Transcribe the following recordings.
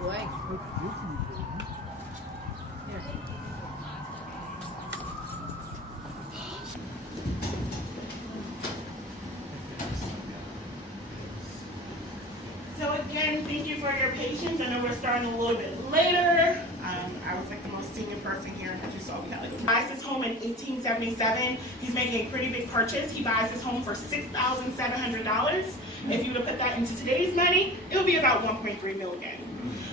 Boy. So again, thank you for your patience. I know we're starting a little bit later. I was like the most senior person here, as you saw. We had like buys his home in 1877. He's making a pretty big purchase. He buys his home for $6,700. If you were to put that into today's money, it would be about $1.3 million.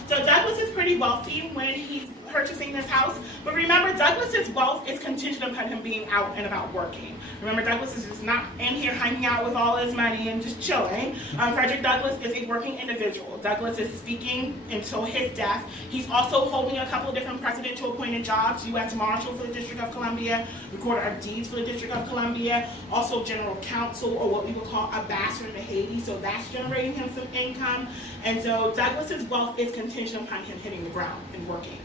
So Douglas is pretty wealthy when he's purchasing this house. But remember, Douglas's wealth is contingent upon him being out and about working. Remember, Douglas is just not in here hanging out with all his money and just chilling. Frederick Douglass is a working individual. Douglas is speaking until his death. He's also holding a couple of different presidential appointed jobs, U.S. Marshal for the District of Columbia, Recorder of Deeds for the District of Columbia, also General Counsel, or what we would call Ambassador to Haiti, so that's generating him some income. And so Douglas's wealth is contingent upon him hitting the ground and working.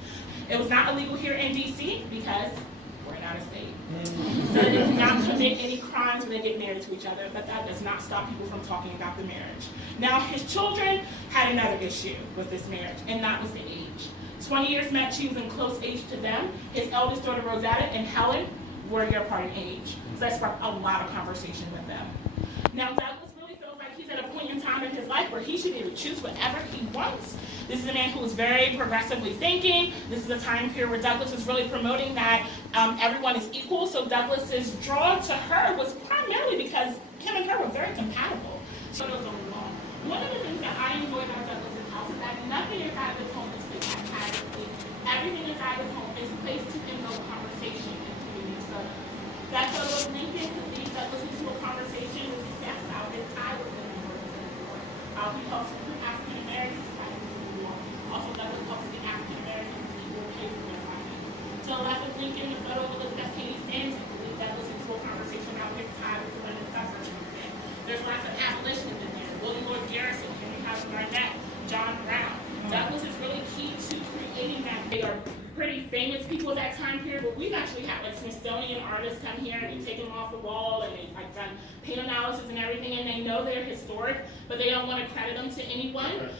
It was not illegal here in D.C. because we're in out of state. So they did not commit any crimes when they get married to each other, but that does not stop people from talking about the marriage. Now, his children had another issue with this marriage, and that was the age. 20 years meant she was in close age to them. His eldest daughter, Rosetta, and Helen were their part in age. So that sparked a lot of conversation with them. Now, Douglas really feels like he's at a point in time in his life where he should be able to choose whatever he wants. This is a man who is very progressively thinking. This is a time period where Douglas is really promoting that everyone is equal. So Douglas's draw to her was primarily because him and her were very compatible. So it was a law. One of the things that I enjoy about Douglas's house is that nothing inside this home is placed haphazardly. Everything inside this home is placed to invoke conversation, including his photos. That photo of Lincoln could lead Douglas into a conversation with his staff about his tie with him. He helps recruit African Americans. Also, Douglas helps the African Americans equal pay for their money. To the left of Lincoln, the photo of Elizabeth Cady Stanton could lead Douglas into a conversation about his time with the women's suffrage movement. There's lots of abolitionists in there. William Lloyd Garrison, Henry House Garnett, John Brown. Douglas is really key to creating that. They are pretty famous people at that time period, but we've actually had like Smithsonian artists come here and they've taken them off the wall and they've like done paint analysis and everything, and they know they're historic, but they don't want to credit them to anyone.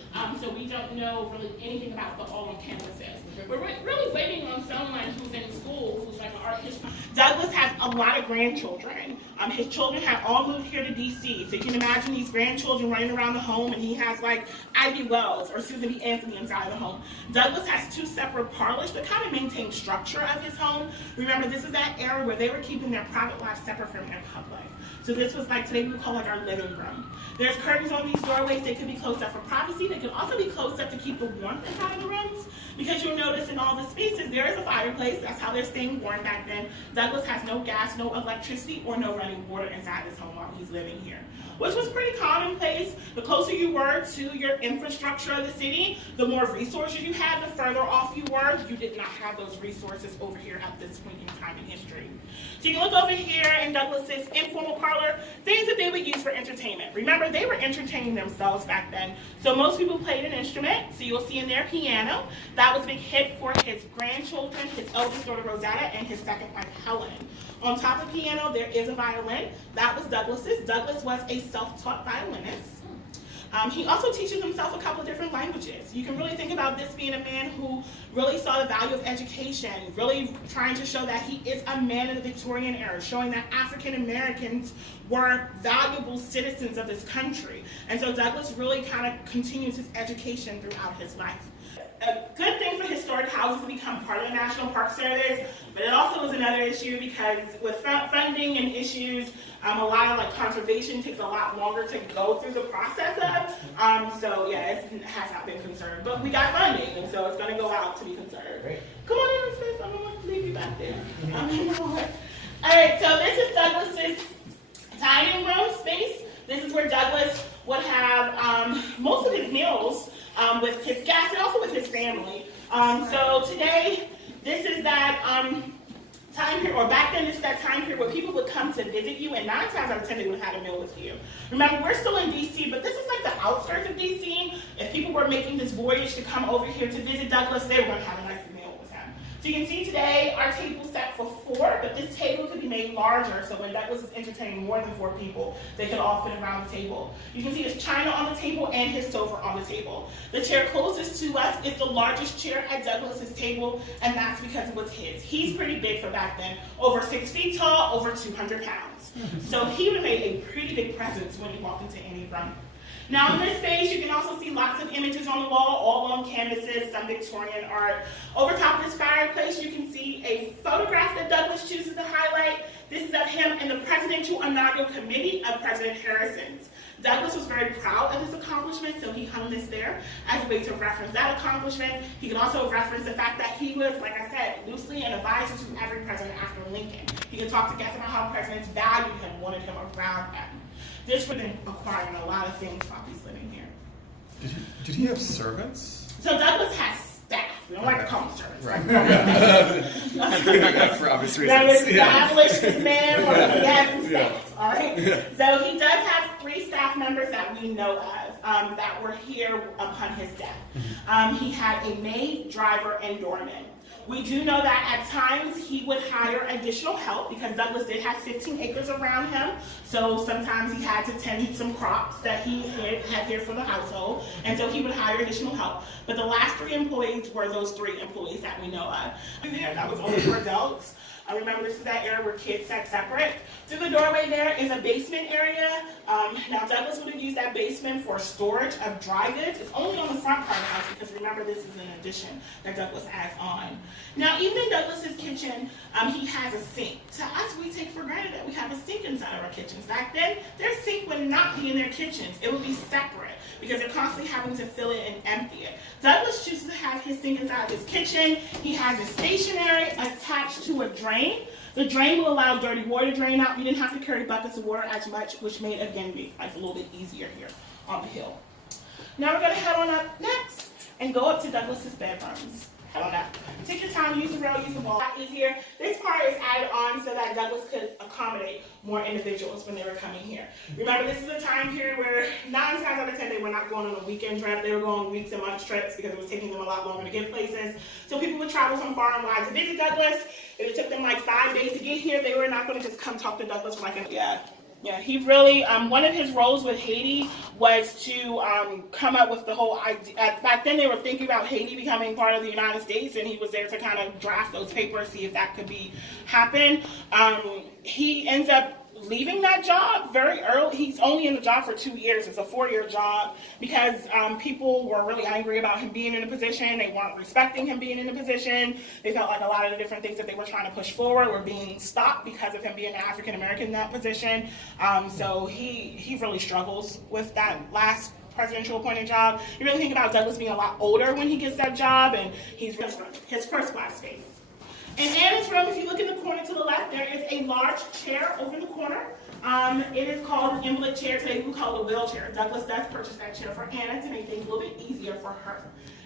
So we don't know really anything about what all on canvases. We're really waiting on someone who's in school who's like an art history. Douglas has a lot of grandchildren. His children have all moved here to D.C. So you can imagine these grandchildren running around the home, and he has like Ivy Wells or Susan B. Anthony inside the home. Douglas has two separate parlors to kind of maintain structure of his home. Remember, this is that era where they were keeping their private lives separate from their public. So this was like, today we would call it our living room. There's curtains on these doorways. They could be closed up for privacy. They could also be closed up to keep the warmth inside of the rooms. Because you'll notice in all the spaces, there is a fireplace. That's how they're staying warm back then. Douglas has no gas, no electricity, or no running water inside his home while he's living here, which was pretty commonplace. The closer you were to your infrastructure of the city, the more resources you had, the further off you were. You did not have those resources over here at this point in time in history. So you can look over here in Douglas's informal parlor, things that they would use for entertainment. Remember, they were entertaining themselves back then. So most people played an instrument. So you'll see in their piano. That was a big hit for his grandchildren, his eldest daughter Rosetta, and his second wife Helen. On top of the piano, there is a violin. That was Douglas's. Douglas was a self-taught violinist. He also teaches himself a couple of different languages. You can really think about this being a man who really saw the value of education, really trying to show that he is a man in the Victorian era, showing that African Americans were valuable citizens of this country. And so Douglas really kind of continues his education throughout his life. A good thing for historic houses to become part of the National Park Service, but it also was another issue because with funding and issues, a lot of like conservation takes a lot longer to go through the process of. So yeah, it has not been conserved, but we got funding, and so it's going to go out to be conserved. Great. Come on in, space. I don't want to leave you back there. All right, so this is Douglas's dining room space. This is where Douglas would have most of his meals with his guests and also with his family. So today, this is that time period, or back then, this is that time period where people would come to visit you, and 9 times out of 10 they would have had a meal with you. Remember, we're still in D.C., but this is like the outskirts of D.C. If people were making this voyage to come over here to visit Douglas, they were going to have a nice meal with him. So you can see today our table set for 4, but this table could be made larger, so when Douglass is entertaining more than 4 people, they could all fit around the table. You can see his china on the table and his silver on the table. The chair closest to us is the largest chair at Douglass's table, and that's because it was his. He's pretty big for back then, over 6 feet tall, over 200 pounds. So he would have made a pretty big presence when he walked into any room. Now in this space, you can also see lots of images on the wall, all on canvases, some Victorian art. Over top of this fireplace, you can see a photograph that Douglass chooses to highlight. This is of him in the Presidential Inaugural Committee of President Harrison's. Douglass was very proud of his accomplishment, so he hung this there as a way to reference that accomplishment. He can also reference the fact that he was, like I said, loosely an advisor to every president after Lincoln. He can talk to guests about how presidents valued him, wanted him around them. This would have been acquiring a lot of things while he's living here. Did he have servants? So Douglass has staff. We don't like to call them servants. Right. Right? For obvious reasons. That was established this man, he has some staff, all right? So he does have 3 staff members that we know of that were here upon his death. He had a maid, driver, and doorman. We do know that at times he would hire additional help because Douglass did have 15 acres around him. So sometimes he had to tend some crops that he had here for the household. And so he would hire additional help. But the last 3 employees were those 3 employees that we know of. That was only for adults. I remember this is that era where kids sat separate. Through the doorway there is a basement area. Now Douglass would have used that basement for storage of dry goods. It's only on the front part of the house because remember this is an addition that Douglass adds on. Now even in Douglass's kitchen, he has a sink. To us, we take for granted that we have a sink inside of our kitchens. Back then, their sink would not be in their kitchens. It would be separate because they're constantly having to fill it and empty it. Douglass chooses to have his sink inside his kitchen. He has it stationary attached to a drain. The drain will allow dirty water to drain out. We didn't have to carry buckets of water as much, which made, again, life a little bit easier here on the hill. Now we're going to head on up next and go up to Douglass's bedrooms. Head on up. Take your time, use the rail, use the wall. Easier. This part is added on so that Douglass could accommodate more individuals when they were coming here. Remember, this is a time period where 9 times out of 10 they were not going on a weekend trip. They were going weeks and months trips because it was taking them a lot longer to get places. So people would travel from far and wide to visit Douglass. If it took them like 5 days to get here, they were not going to just come talk to Douglass for like a Yeah, he really, one of his roles with Haiti was to come up with the whole idea. Back then they were thinking about Haiti becoming part of the United States, and he was there to kind of draft those papers, see if that could happen. He ends up leaving that job very early. He's only in the job for 2 years. It's a 4-year job because people were really angry about him being in a position. They weren't respecting him being in a position. They felt like a lot of the different things that they were trying to push forward were being stopped because of him being an African American in that position. So he really struggles with that last presidential appointed job. You really think about Douglass being a lot older when he gets that job, and he's his first class space. In Anna's room, if you look in the corner to the left, there is a large chair over in the corner. It is called an invalid chair. Today we call it a wheelchair. Douglass does purchase that chair for Anna to make things a little bit easier for her.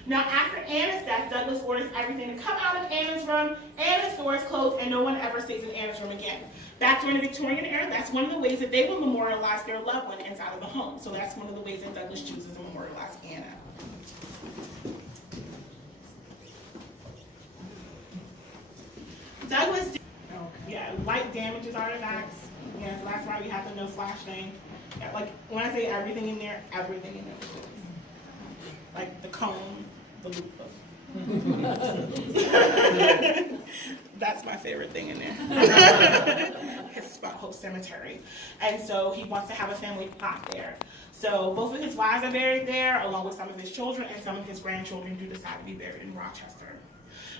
Now, after Anna's death, Douglass orders everything to come out of Anna's room. Anna's door is closed, and no one ever stays in Anna's room again. Back during the Victorian era, that's one of the ways that they will memorialize their loved one inside of the home. So that's one of the ways that Douglass chooses to memorialize Anna. Douglass, light damages artifacts. Yeah, so that's why we have the no flash thing. Like when I say everything in there, everything in there. Like the comb, the loofah. That's my favorite thing in there. His whole cemetery. And so he wants to have a family plot there. So both of his wives are buried there, along with some of his children, and some of his grandchildren do decide to be buried in Rochester.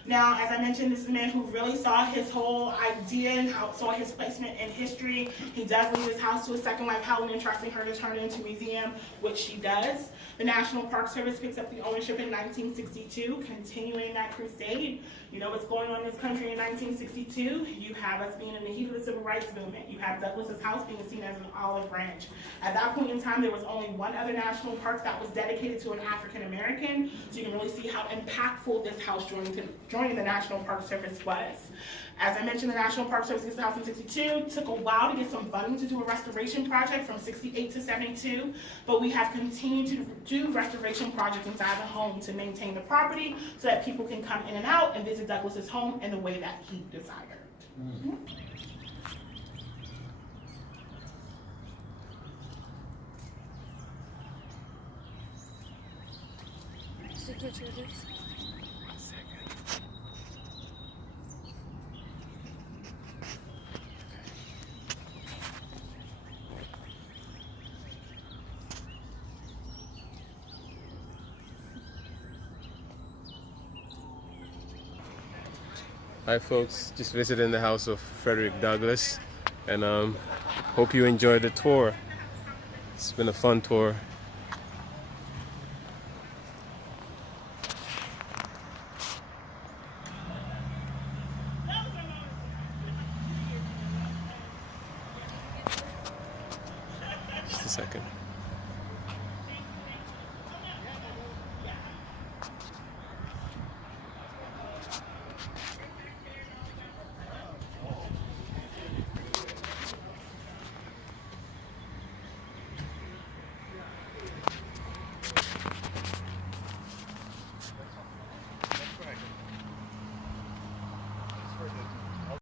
Now, as I mentioned, this is a man who really saw his whole idea and saw his placement in history. He does leave his house to a second wife, Helen, entrusting her to turn it into a museum, which she does. The National Park Service picks up the ownership in 1962, continuing that crusade. You know what's going on in this country in 1962? You have us being in the heat of the Civil Rights Movement. You have Douglass's house being seen as an olive branch. At that point in time, there was only one other national park that was dedicated to an African American, so you can really see how impactful this house during today joining the National Park Service was. As I mentioned, the National Park Service gets the house in 62. Took a while to get some funding to do a restoration project from 68 to 72, but we have continued to do restoration projects inside the home to maintain the property so that people can come in and out and visit Douglass's home in the way that he desired. Mm-hmm. Signature this. Hi folks, just visiting the house of Frederick Douglass, and hope you enjoyed the tour. It's been a fun tour. Just a second.